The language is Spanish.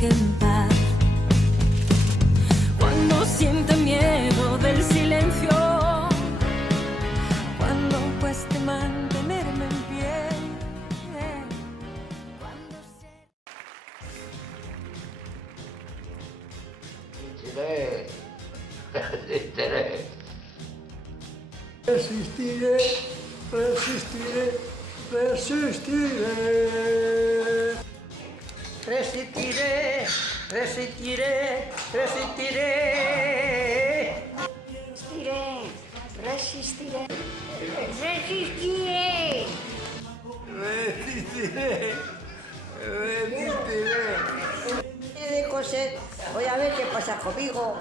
deje en paz. Cuando siente miedo del silencio, cuando cueste mantenerme en pie, cuando Resistiré, resistiré, resistiré. Resistiré, resistiré, resistiré. Resistiré, resistiré. Resistiré, resistiré. De coser, voy a ver qué pasa conmigo.